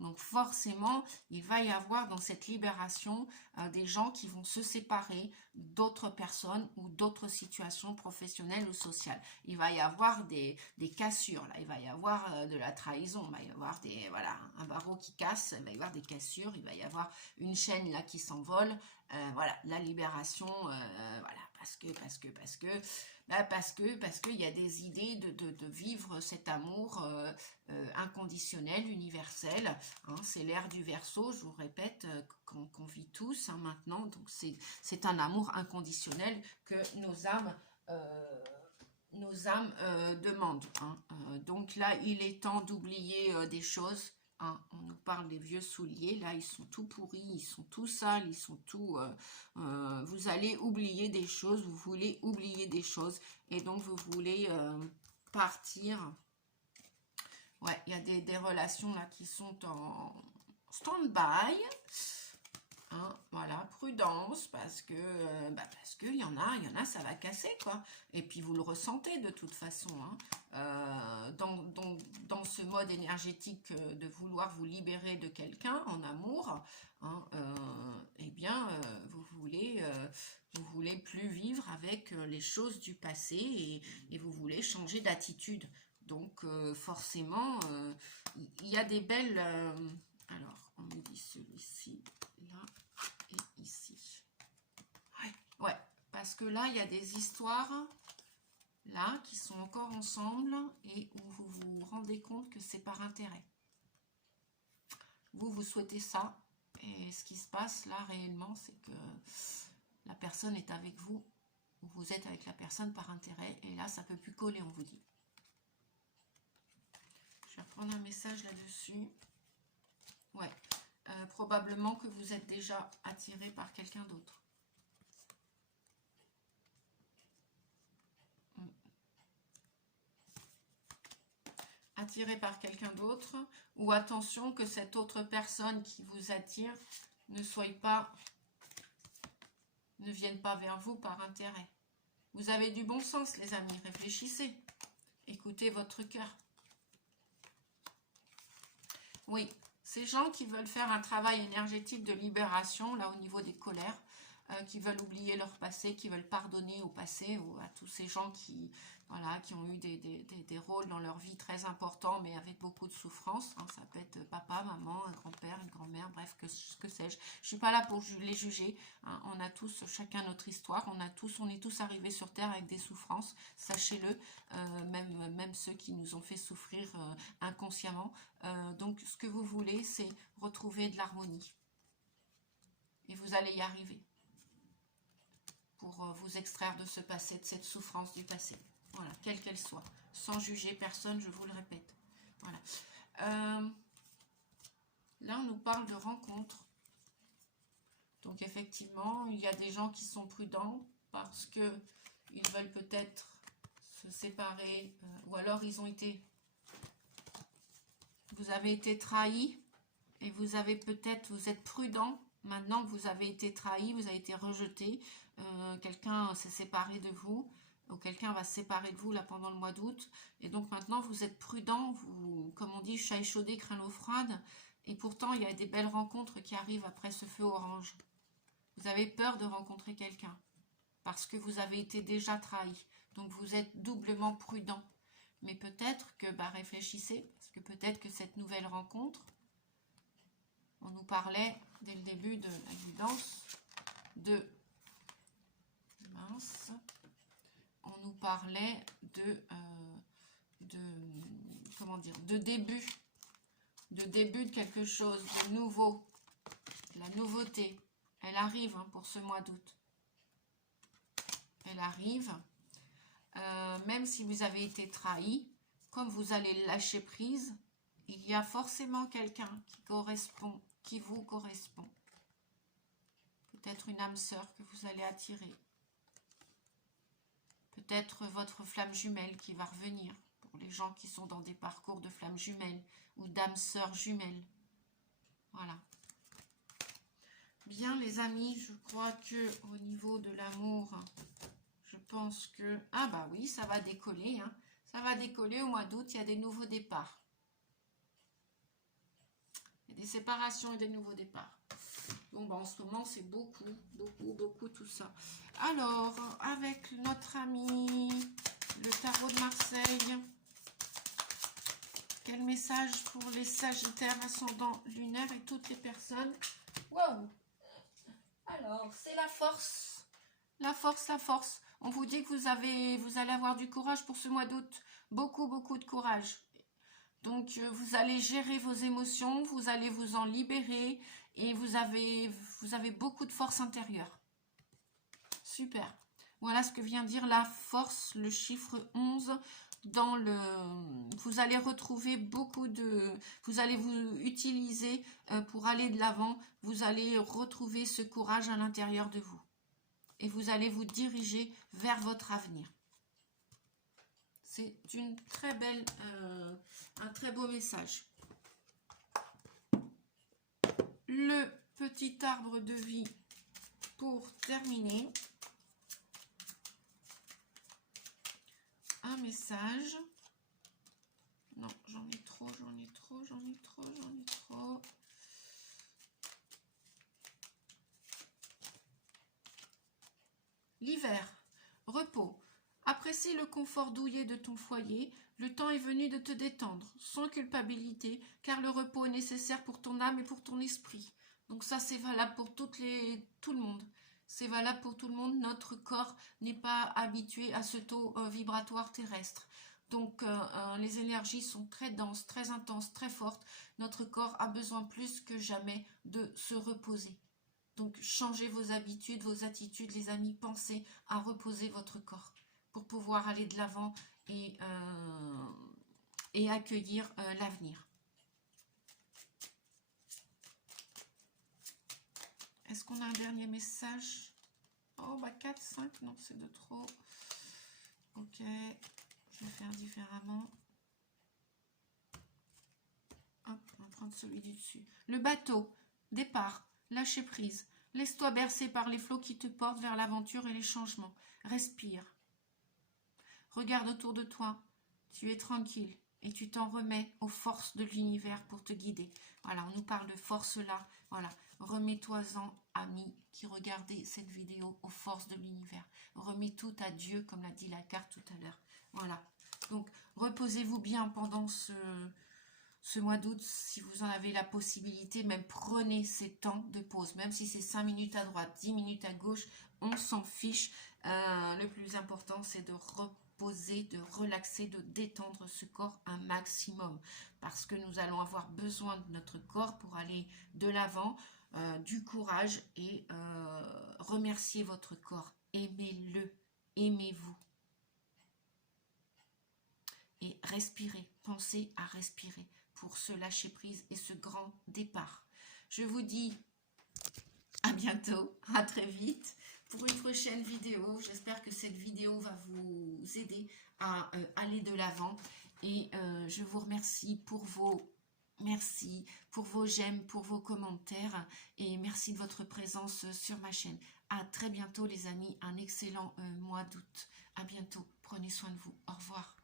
Donc forcément, il va y avoir dans cette libération des gens qui vont se séparer d'autres personnes ou d'autres situations professionnelles ou sociales. Il va y avoir des cassures, là. Il va y avoir de la trahison, il va y avoir voilà, un barreau qui casse, il va y avoir des cassures, il va y avoir une chaîne là qui s'envole. Voilà, la libération, voilà. Parce qu'il y a des idées de vivre cet amour inconditionnel, universel. Hein, c'est l'ère du Verseau, je vous répète, qu'on vit tous hein, maintenant. Donc c'est un amour inconditionnel que nos âmes demandent. Hein. Donc là, il est temps d'oublier des choses. Hein, on nous parle des vieux souliers, là ils sont tout pourris, ils sont tout sales, ils sont tout... vous allez oublier des choses, vous voulez oublier des choses, et donc vous voulez partir. Ouais, il y a des relations là qui sont en stand-by. Hein, voilà, prudence, parce que il y en a, ça va casser, quoi. Et puis vous le ressentez de toute façon. Hein. Dans ce mode énergétique de vouloir vous libérer de quelqu'un en amour, hein, eh bien, vous voulez plus vivre avec les choses du passé et vous voulez changer d'attitude. Donc, forcément, il y a des belles... alors, on me dit celui-ci, là et ici. Ouais, parce que là, il y a des histoires, là, qui sont encore ensemble et où vous rendez compte que c'est par intérêt. Vous souhaitez ça, et ce qui se passe là réellement, c'est que la personne est avec vous, ou vous êtes avec la personne par intérêt, et là ça peut plus coller, on vous dit. Je vais reprendre un message là-dessus. Ouais, probablement que vous êtes déjà attiré par quelqu'un d'autre. Attiré par quelqu'un d'autre, ou attention que cette autre personne qui vous attire ne vienne pas vers vous par intérêt. Vous avez du bon sens, les amis, réfléchissez, écoutez votre cœur. Oui, ces gens qui veulent faire un travail énergétique de libération, là au niveau des colères, qui veulent oublier leur passé, qui veulent pardonner au passé, ou à tous ces gens qui, voilà, qui ont eu des rôles dans leur vie très importants, mais avec beaucoup de souffrance. Hein, ça peut être papa, maman, un grand-père, une grand-mère, bref, que sais-je. Je ne suis pas là pour les juger. Hein, on a tous, chacun notre histoire. On est tous arrivés sur Terre avec des souffrances, sachez-le, même ceux qui nous ont fait souffrir inconsciemment. Donc, ce que vous voulez, c'est retrouver de l'harmonie. Et vous allez y arriver. Pour vous extraire de ce passé, de cette souffrance du passé. Voilà, quelle qu'elle soit. Sans juger personne, je vous le répète. Voilà. Là, on nous parle de rencontres. Donc, effectivement, il y a des gens qui sont prudents parce que ils veulent peut-être se séparer. Ou alors, vous avez été trahis et vous êtes prudent. Maintenant que vous avez été trahi, vous avez été rejeté, quelqu'un s'est séparé de vous, ou quelqu'un va se séparer de vous là pendant le mois d'août, et donc maintenant vous êtes prudent, vous, comme on dit, chat échaudé, craint l'eau froide, et pourtant il y a des belles rencontres qui arrivent après ce feu orange. Vous avez peur de rencontrer quelqu'un, parce que vous avez été déjà trahi, donc vous êtes doublement prudent. Mais peut-être que, réfléchissez, parce que peut-être que cette nouvelle rencontre, on nous parlait dès le début de la guidance on nous parlait de début de quelque chose de nouveau, la nouveauté. Elle arrive pour ce mois d'août. Elle arrive, même si vous avez été trahi, comme vous allez lâcher prise, il y a forcément quelqu'un qui vous correspond. Peut-être une âme sœur que vous allez attirer. Peut-être votre flamme jumelle qui va revenir, pour les gens qui sont dans des parcours de flamme jumelle ou d'âme sœur jumelle. Voilà. Bien les amis, je crois que au niveau de l'amour, je pense que... Ah bah oui, ça va décoller. Hein. Ça va décoller au mois d'août, il y a des nouveaux départs. Il y a des séparations et des nouveaux départs. Bon, en ce moment, c'est beaucoup tout ça. Alors, avec notre ami, le tarot de Marseille, quel message pour les Sagittaires, ascendant lunaire et toutes les personnes? Waouh! Alors, c'est la force. La force. On vous dit que vous allez avoir du courage pour ce mois d'août. Beaucoup de courage. Donc, vous allez gérer vos émotions, vous allez vous en libérer et vous avez beaucoup de force intérieure. Super. Voilà ce que vient dire la force, le chiffre 11. Vous allez retrouver vous allez vous utiliser pour aller de l'avant. Vous allez retrouver ce courage à l'intérieur de vous. Et vous allez vous diriger vers votre avenir. C'est une très belle, un très beau message. Le petit arbre de vie pour terminer. Un message. Non, j'en ai trop. L'hiver, repos. Apprécie le confort douillet de ton foyer, le temps est venu de te détendre, sans culpabilité, car le repos est nécessaire pour ton âme et pour ton esprit. Donc ça, c'est valable pour tout le monde. C'est valable pour tout le monde. Notre corps n'est pas habitué à ce taux vibratoire terrestre. Donc, les énergies sont très denses, très intenses, très fortes. Notre corps a besoin plus que jamais de se reposer. Donc, changez vos habitudes, vos attitudes, les amis. Pensez à reposer votre corps pour pouvoir aller de l'avant et accueillir l'avenir. Est-ce qu'on a un dernier message? Oh, bah 4, 5, non, c'est de trop. Ok, je vais faire différemment. Hop, on va prendre celui du dessus. Le bateau, départ, lâcher prise. Laisse-toi bercer par les flots qui te portent vers l'aventure et les changements. Respire. Regarde autour de toi. Tu es tranquille et tu t'en remets aux forces de l'univers pour te guider. Voilà, on nous parle de force là. Voilà, remets-toi-en, amis qui regardez cette vidéo, aux forces de l'univers. Remets tout à Dieu, comme l'a dit la carte tout à l'heure. Voilà, donc reposez-vous bien pendant ce mois d'août, si vous en avez la possibilité, même prenez ces temps de pause, même si c'est 5 minutes à droite, 10 minutes à gauche, on s'en fiche. Le plus important, c'est de reposer, de relaxer, de détendre ce corps un maximum, parce que nous allons avoir besoin de notre corps pour aller de l'avant, du courage et remercier votre corps. Aimez-le, aimez-vous. Et respirez, pensez à respirer pour ce lâcher prise et ce grand départ. Je vous dis à bientôt, à très vite pour une prochaine vidéo. J'espère que cette vidéo va vous aider à aller de l'avant et je vous remercie pour vos j'aime, pour vos commentaires et merci de votre présence sur ma chaîne. À très bientôt les amis, un excellent mois d'août. À bientôt, prenez soin de vous. Au revoir.